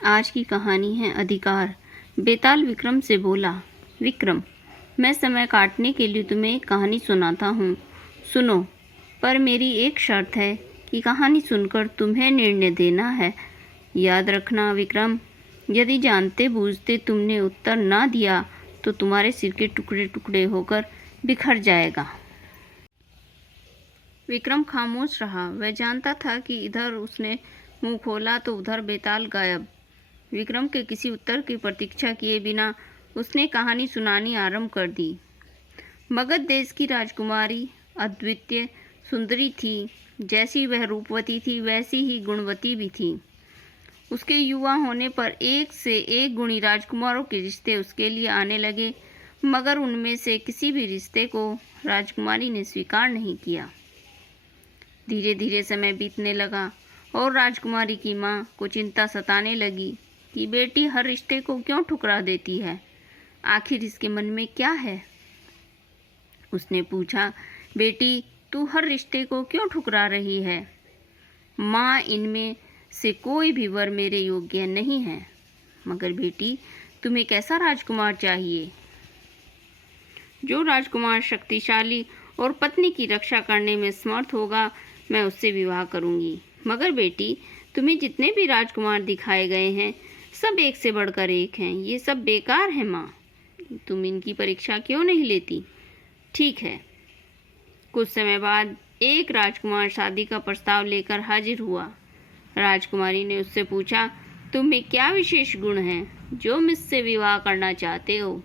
आज की कहानी है अधिकार। बेताल विक्रम से बोला, विक्रम, मैं समय काटने के लिए तुम्हें एक कहानी सुनाता हूँ। सुनो, पर मेरी एक शर्त है कि कहानी सुनकर तुम्हें निर्णय देना है। याद रखना विक्रम, यदि जानते बूझते तुमने उत्तर ना दिया तो तुम्हारे सिर के टुकड़े टुकड़े होकर बिखर जाएगा। विक्रम खामोश रहा। वह जानता था कि इधर उसने मुंह खोला तो उधर बेताल गायब। विक्रम के किसी उत्तर की प्रतीक्षा किए बिना उसने कहानी सुनानी आरंभ कर दी। मगध देश की राजकुमारी अद्वितीय सुंदरी थी। जैसी वह रूपवती थी वैसी ही गुणवती भी थी। उसके युवा होने पर एक से एक गुणी राजकुमारों के रिश्ते उसके लिए आने लगे, मगर उनमें से किसी भी रिश्ते को राजकुमारी ने स्वीकार नहीं किया। धीरे धीरे समय बीतने लगा और राजकुमारी की माँ को चिंता सताने लगी कि बेटी हर रिश्ते को क्यों ठुकरा देती है। आखिर इसके मन में क्या है? उसने पूछा, बेटी तू हर रिश्ते को क्यों ठुकरा रही है? माँ, इनमें से कोई भी वर मेरे योग्य नहीं है। मगर बेटी, तुम्हें कैसा राजकुमार चाहिए? जो राजकुमार शक्तिशाली और पत्नी की रक्षा करने में समर्थ होगा, मैं उससे विवाह करूंगी। मगर बेटी, तुम्हें जितने भी राजकुमार दिखाए गए हैं सब एक से बढ़कर एक हैं। ये सब बेकार है माँ। तुम इनकी परीक्षा क्यों नहीं लेती? ठीक है। कुछ समय बाद एक राजकुमार शादी का प्रस्ताव लेकर हाजिर हुआ। राजकुमारी ने उससे पूछा, तुम में क्या विशेष गुण हैं जो मुझसे विवाह करना चाहते हो?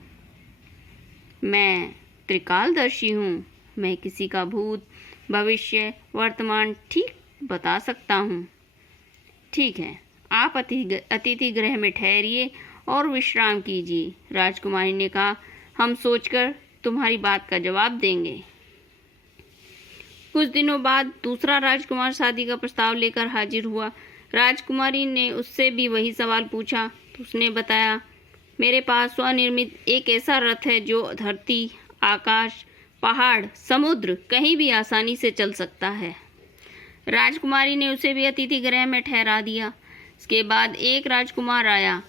मैं त्रिकालदर्शी हूँ। मैं किसी का भूत, भविष्य, वर्तमान ठीक बता सकता हूँ। ठीक है, आप अतिथि गृह में ठहरिए और विश्राम कीजिए। राजकुमारी ने कहा, हम सोचकर तुम्हारी बात का जवाब देंगे। कुछ दिनों बाद दूसरा राजकुमार शादी का प्रस्ताव लेकर हाजिर हुआ। राजकुमारी ने उससे भी वही सवाल पूछा तो उसने बताया, मेरे पास स्वनिर्मित एक ऐसा रथ है जो धरती, आकाश, पहाड़, समुद्र कहीं भी आसानी से चल सकता है। राजकुमारी ने उसे भी अतिथि गृह में ठहरा दिया। इसके बाद एक राजकुमार आया।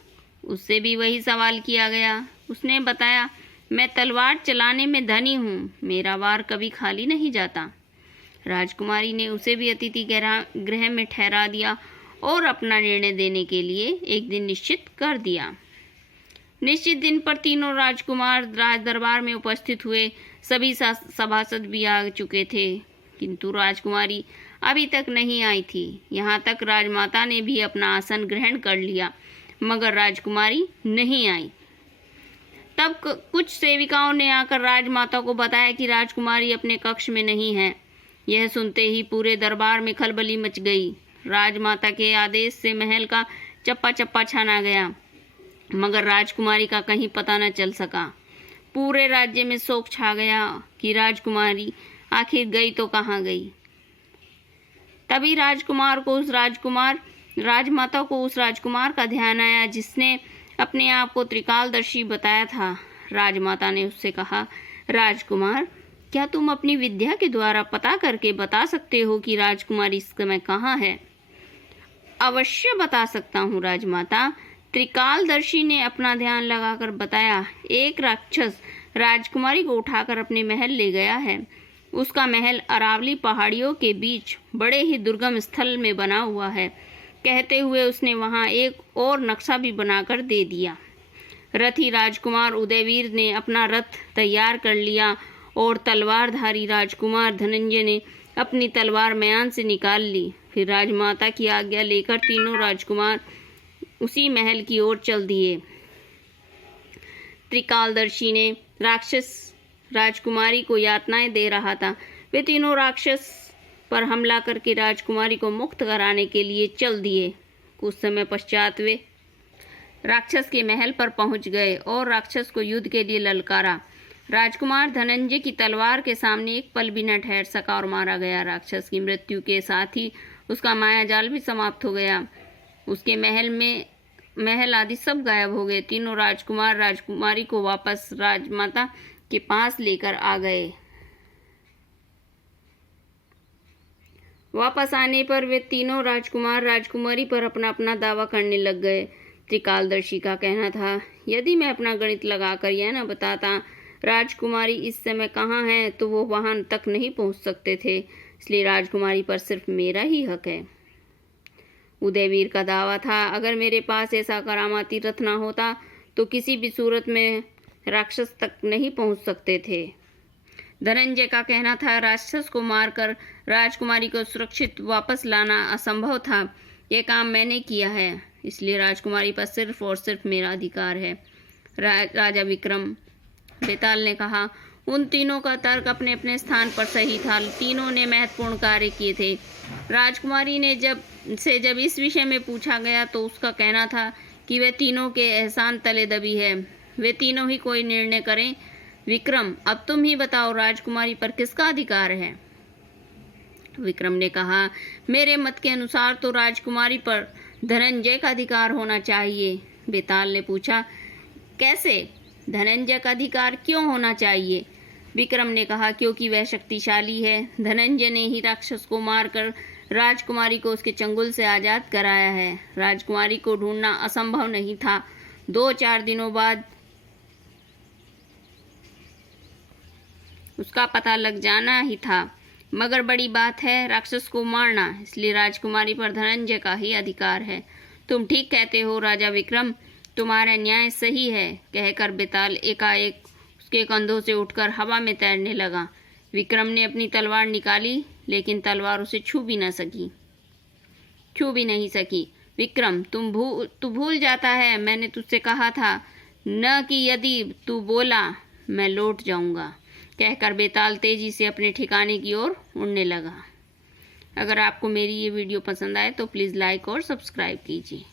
उससे भी वही सवाल किया गया। उसने बताया, मैं तलवार चलाने में धनी हूँ। मेरा वार कभी खाली नहीं जाता। राजकुमारी ने उसे भी अतिथि गृह में ठहरा दिया और अपना निर्णय देने के लिए एक दिन निश्चित कर दिया। निश्चित दिन पर तीनों राजकुमार राज दरबार में उपस्थित हुए। सभी सभासद भी आ चुके थे, किंतु राजकुमारी अभी तक नहीं आई थी। यहाँ तक राजमाता ने भी अपना आसन ग्रहण कर लिया, मगर राजकुमारी नहीं आई। तब कुछ सेविकाओं ने आकर राजमाता को बताया कि राजकुमारी अपने कक्ष में नहीं है। यह सुनते ही पूरे दरबार में खलबली मच गई। राजमाता के आदेश से महल का चप्पा चप्पा छाना गया, मगर राजकुमारी का कहीं पता न चल सका। पूरे राज्य में शोक छा गया कि राजकुमारी आखिर गई तो कहाँ गई। तभी राजमाता को उस राजकुमार का ध्यान आया जिसने अपने आप को त्रिकालदर्शी बताया था। राजमाता ने उससे कहा, राजकुमार, क्या तुम अपनी विद्या के द्वारा पता करके बता सकते हो कि राजकुमारी इस समय कहाँ है? अवश्य बता सकता हूँ राजमाता। त्रिकालदर्शी ने अपना ध्यान लगाकर बताया, एक राक्षस राजकुमारी को उठाकर अपने महल ले गया है। उसका महल अरावली पहाड़ियों के बीच बड़े ही दुर्गम स्थल में बना हुआ है। कहते हुए उसने वहां एक और नक्शा भी बनाकर दे दिया। रथी राजकुमार उदयवीर ने अपना रथ तैयार कर लिया और तलवारधारी राजकुमार धनंजय ने अपनी तलवार म्यान से निकाल ली। फिर राजमाता की आज्ञा लेकर तीनों राजकुमार उसी महल की ओर चल दिए। त्रिकालदर्शी ने राक्षस राजकुमारी को यातनाएं दे रहा था। वे तीनों राक्षस पर हमला करके राजकुमारी को मुक्त कराने के लिए चल दिए। कुछ समय पश्चात वे राक्षस के महल पर पहुंच गए और राक्षस को युद्ध के लिए ललकारा। राजकुमार धनंजय की तलवार के सामने एक पल भी न ठहर सका और मारा गया। राक्षस की मृत्यु के साथ ही उसका मायाजाल भी समाप्त हो गया। उसके महल आदि सब गायब हो गए। तीनों राजकुमार राजकुमारी को वापस राजमाता के पास लेकर आ गए। वापस आने पर वे तीनों राजकुमार राजकुमारी पर अपना अपना दावा करने लग गए। त्रिकालदर्शी का कहना था, यदि मैं अपना गणित लगाकर यह न बताता राजकुमारी इस समय कहाँ है तो वो वहां तक नहीं पहुंच सकते थे, इसलिए राजकुमारी पर सिर्फ मेरा ही हक है। उदयवीर का दावा था, अगर मेरे पास ऐसा करामाती रथ न होता तो किसी भी सूरत में राक्षस तक नहीं पहुंच सकते थे। धनंजय का कहना था, राक्षस को मारकर राजकुमारी को सुरक्षित वापस लाना असंभव था। यह काम मैंने किया है, इसलिए राजकुमारी पर सिर्फ और सिर्फ मेरा अधिकार है। राजा विक्रम, बेताल ने कहा। उन तीनों का तर्क अपने अपने स्थान पर सही था। तीनों ने महत्वपूर्ण कार्य किए थे। राजकुमारी ने जब इस विषय में पूछा गया तो उसका कहना था कि वे तीनों के एहसान तले दबी है, वे तीनों ही कोई निर्णय करें। विक्रम, अब तुम ही बताओ, राजकुमारी पर किसका अधिकार है? विक्रम ने कहा, मेरे मत के अनुसार तो राजकुमारी पर धनंजय का अधिकार होना चाहिए। बेताल ने पूछा, कैसे? धनंजय का अधिकार क्यों होना चाहिए? विक्रम ने कहा, क्योंकि वह शक्तिशाली है। धनंजय ने ही राक्षस को मारकर राजकुमारी को उसके चंगुल से आजाद कराया है। राजकुमारी को ढूंढना असंभव नहीं था। 2-4 दिनों बाद उसका पता लग जाना ही था, मगर बड़ी बात है राक्षस को मारना, इसलिए राजकुमारी पर धनंजय का ही अधिकार है। तुम ठीक कहते हो राजा विक्रम, तुम्हारा न्याय सही है, कहकर बेताल एकाएक उसके कंधों से उठकर हवा में तैरने लगा। विक्रम ने अपनी तलवार निकाली, लेकिन तलवार उसे छू भी नहीं सकी। विक्रम, तू भूल जाता है, मैंने तुझसे कहा था न कि यदि तू बोला मैं लौट जाऊंगा, कहकर बेताल तेजी से अपने ठिकाने की ओर उड़ने लगा। अगर आपको मेरी ये वीडियो पसंद आए तो प्लीज़ लाइक और सब्सक्राइब कीजिए।